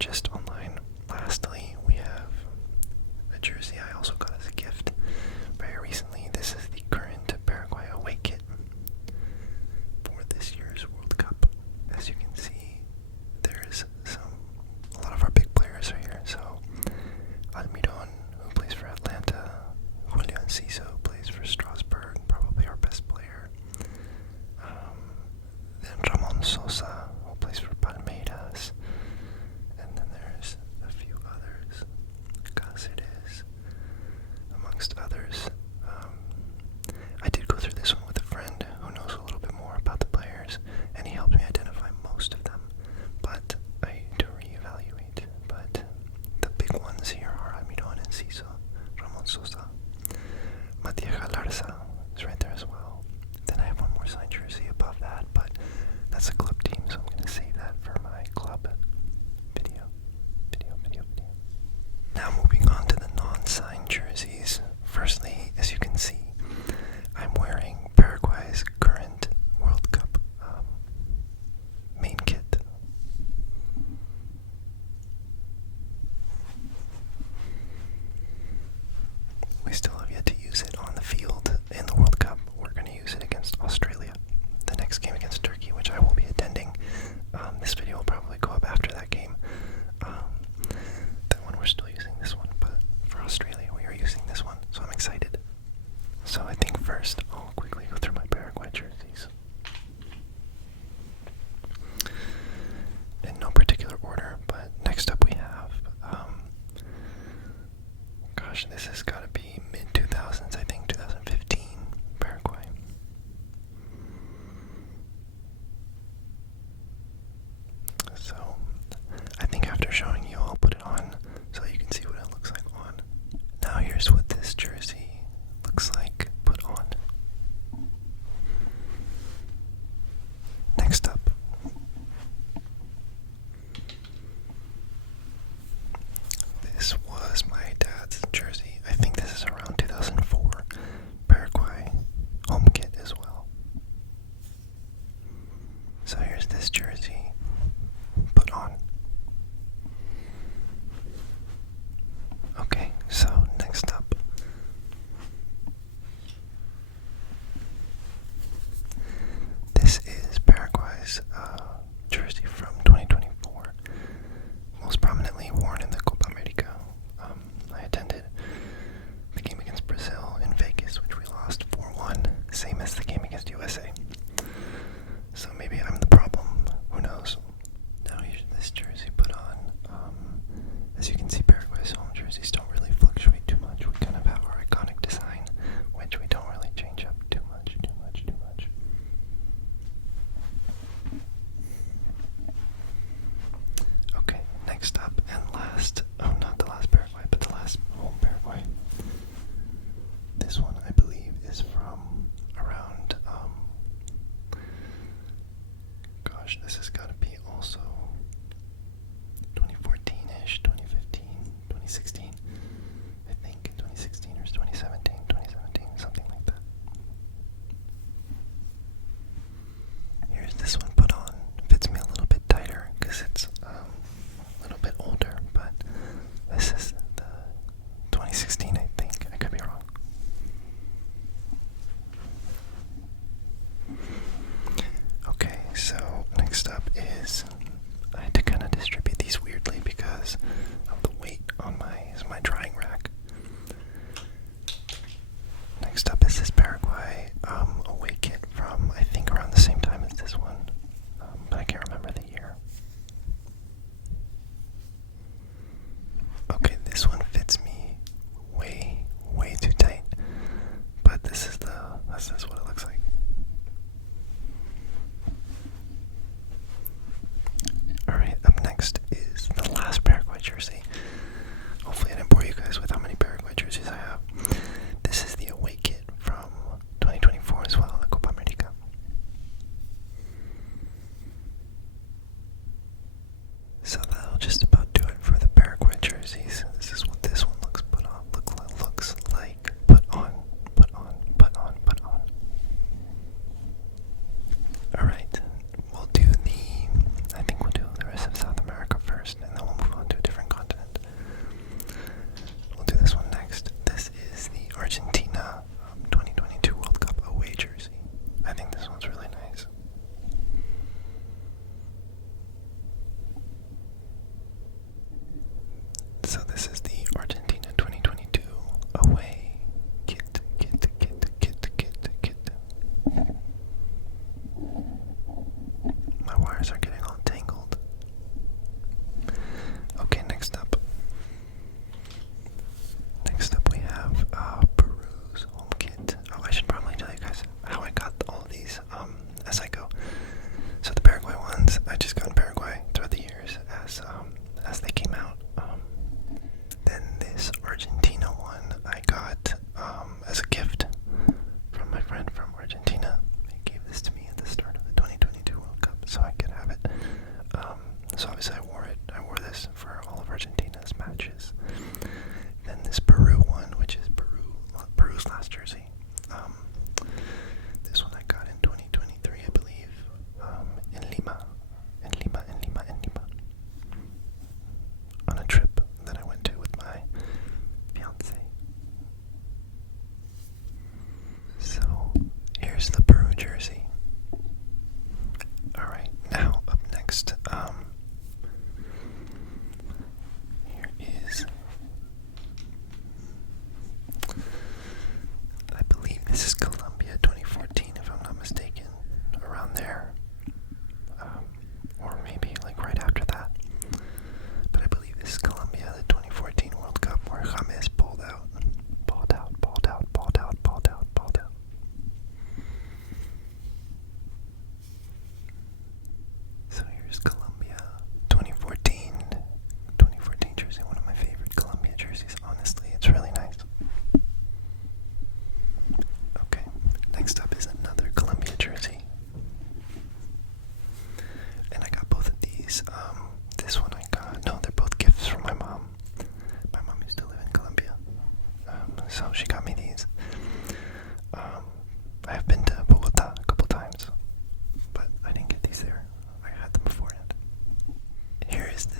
purchased online. Lastly, we have a jersey I also got as a gift very recently. This is the current Paraguay away kit for this year's World Cup. As you can see, there's a lot of our big players are here. So Almiron, who plays for Atlanta, Julian Ciso plays for Strasbourg, probably our best player. Then Ramon Sosa, who plays for Palmeiras, and then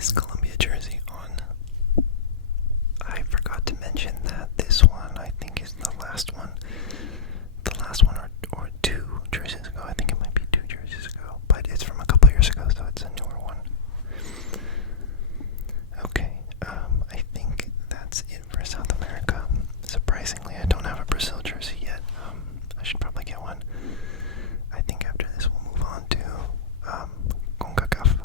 this Columbia jersey on. I forgot to mention that this one, I think, is the last one. The last one or 2 jerseys ago. I think it might be 2 jerseys ago, but it's from a couple years ago, so it's a newer one. Okay, I think that's it for South America. Surprisingly, I don't have a Brazil jersey yet. I should probably get one. I think after this we'll move on to CONCACAF.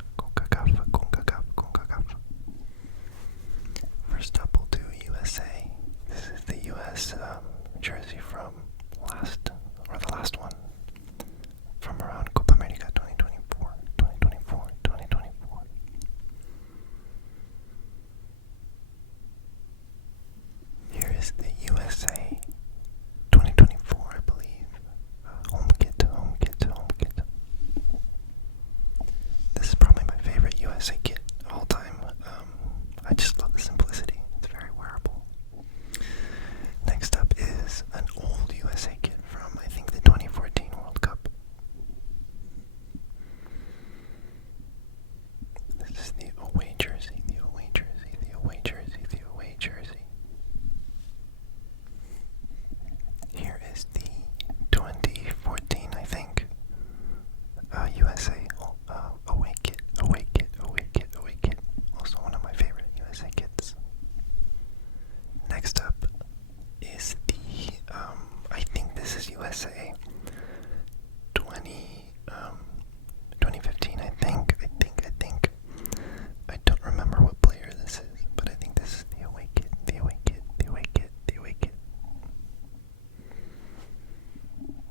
First up we'll do USA. This is the US jersey from the last one from around Copa America 2024. Here is the USA 2024, I believe. Home kit. This is probably my favorite USA kit of all time. I just love the simplicity. It's very wearable. Next up is an old USA kit from, I think, the 2014 World Cup. This is the away jersey. Here is the 2014, I think, USA away kit. Also one of my favorite USA kits. Next up is the, I think this is USA 2015, I think. I don't remember what player this is, but I think this is the away kit.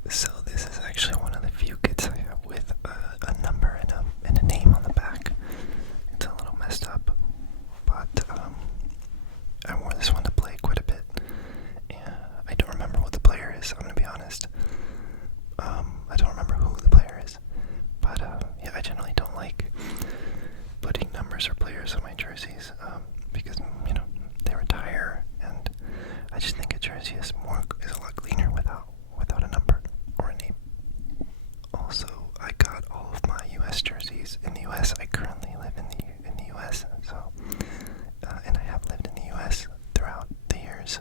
So this is actually one of the few kits I have with a number and a name on the back. It's a little messed up, but I wore this one to play quite a bit. I don't remember what the player is, I'm gonna be honest. I don't remember who the player is, but yeah, I generally don't like putting numbers or players on my jerseys because, you know, they retire, and I just think a jersey is a lot cleaner without a number or a name. Also, I got all of my US jerseys in the US. I currently live in the US, so and I have lived in the US throughout the years.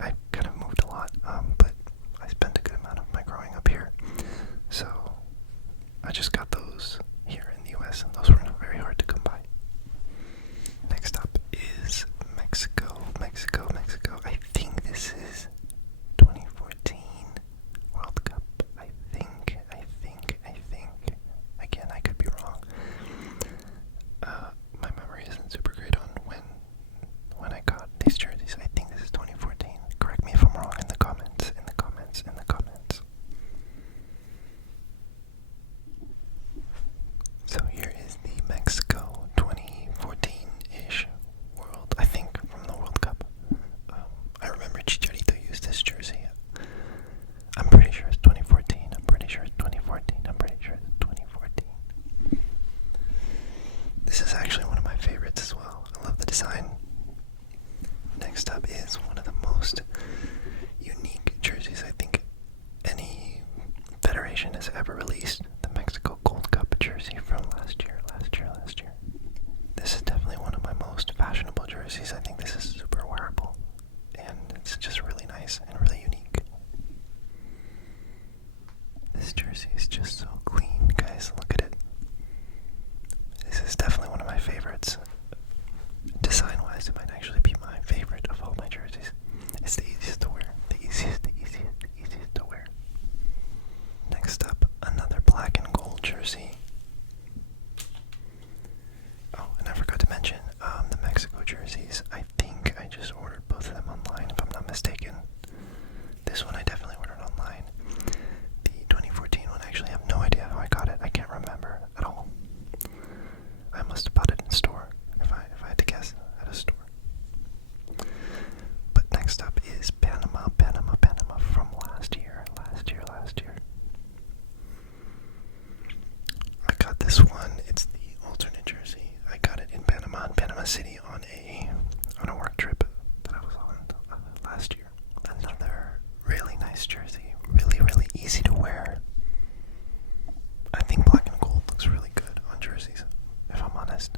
I kind of moved a lot, but I spent a good amount of my growing up here. So I just got those here in the US, and those were not very hard to come by. Next up is Mexico. I think this is 2014 World Cup. I think. Again, I could be wrong. My memory isn't super great on when I got these jerseys. I think this is 2014. Correct me if I'm wrong in the comments. So here is the Mexico 2014-ish World, I think, from the World Cup. I remember Chicharito used this jersey. I'm pretty sure it's 2014. This is actually one of my favorites as well. I love the design. Next up is one of the most unique jerseys I think any federation has ever released. The Mexico Gold Cup jersey from last year. This is definitely one of my most fashionable jerseys. I think this is super wearable, and it's just really nice and really unique. This jersey is just so clean, guys. Look at it. This is definitely one of my favorites. Design-wise, it might actually be my favorite of all my jerseys. It's the easiest to wear. The easiest to wear. Next up, another black and gold jersey. Oh, and I forgot to mention, the Mexico jerseys. I think I just ordered both of them online, if I'm not mistaken. This one I definitely ordered online. The 2014 one, I actually have no idea how I got it. I can't remember at all. I must have bought it in a store, if I had to guess, at a store. But next up is Panama from last year. I got this one. It's the alternate jersey. I got it in Panama City on a work trip that I was on last year. Another really nice jersey, really easy to wear. I think black and gold looks really good on jerseys, if I'm honest.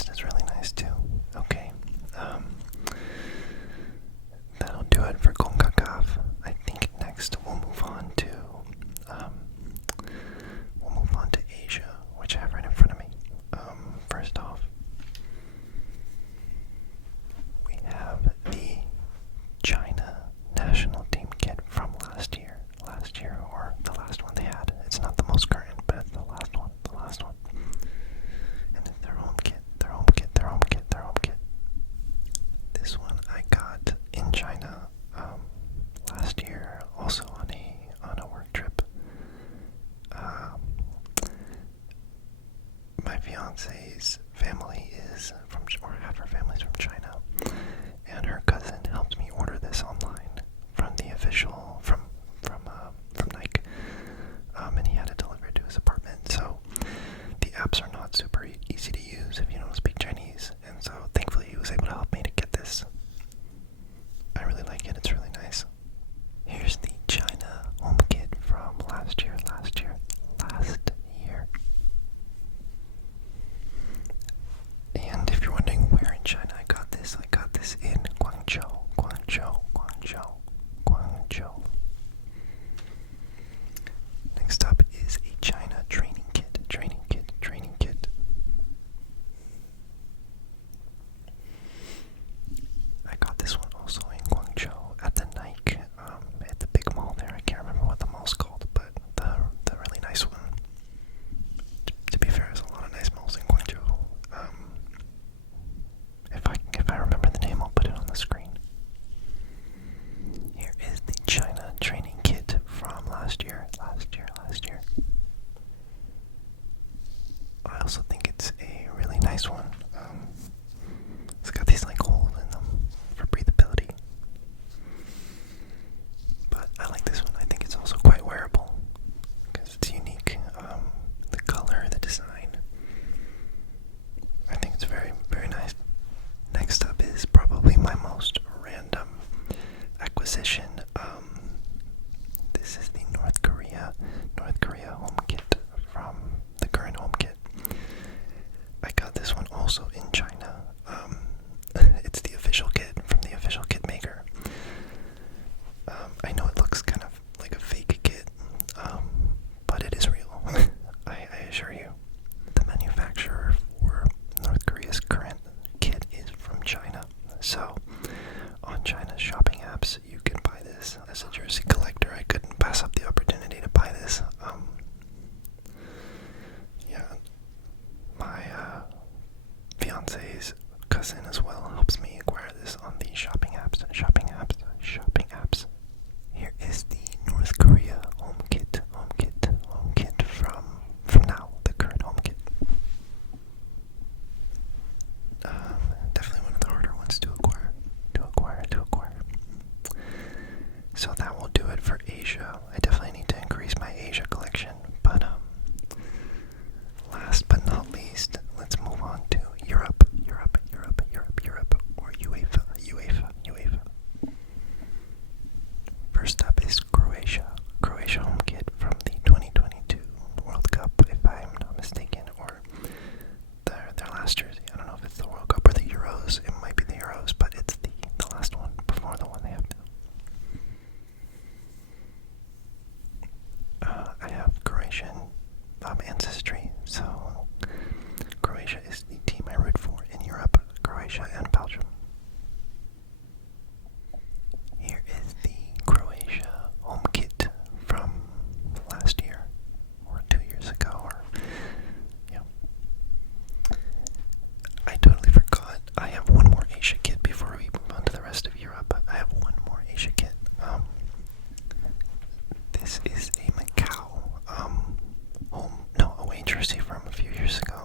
vest is really nice too. Okay. That'll do it for CONCACAF. I think next we'll move on to Asia, which I have right in front of me. First off, we have the China national team kit from last year, or the last one they had. It's not the most current, but it's the last one. And it's their home kit. This one I got in China last year, also on a work trip. My fiance's family is from, or half her family's from China, and her cousin helped me order this online from the official from Nike, and he had it delivered to his apartment. So the apps are not super easy to use if you don't speak Chinese, and so thankfully he was able to help me to get this. I really like it. It's really nice. Here's the China home kit from last year. And if you're wondering where in China I got this in Guangzhou. Next up is a China training kit. I got this one also in Guangzhou at the Nike, at the big mall there. I can't remember what the mall's called, but the really nice one. To be fair, there's a lot of nice malls in Guangzhou. If I remember the name, I'll put it on the screen. Here is the China training kit from last year. I also think it's a really nice one. It's got these like holes in them for breathability. But I like this one. I think it's also quite wearable because it's unique. The color, the design. I think it's very, very nice. Next up is probably my most random acquisition. This is the North Korea home kit from the current home kit. I got this one also in China. It's the official kit from the official kit maker. I know it looks kind of like a fake kit, but it is real. I assure you. The manufacturer for North Korea's current kit is from China. So, on China's shopping apps, you can buy this. As a jersey collector, I couldn't pass up the opportunity to buy this. My fiance's cousin as well helps me acquire this on the shopping apps. Here is the North Korea home kit from now, the current home kit. Definitely one of the harder ones to acquire. So that will do it for Asia. I definitely need to increase my Asia collection, but last but not least, let's move on to Europe, or UEFA. First up is Croatia home kit from the 2022 World Cup, if I'm not mistaken, or their last jersey. I don't know if it's the World Cup or the Euros. It might be the Euros, but it's the last one before the one they have now. I have Croatian ancestry, so Croatia is the team I root for in Europe, Croatia and Belgium. Here is the Croatia home kit from last year, or 2 years ago, I totally forgot. I have one more Asia kit before we move on to the rest of Europe. I have one more Asia kit. This is a Macau away jersey from a few years ago.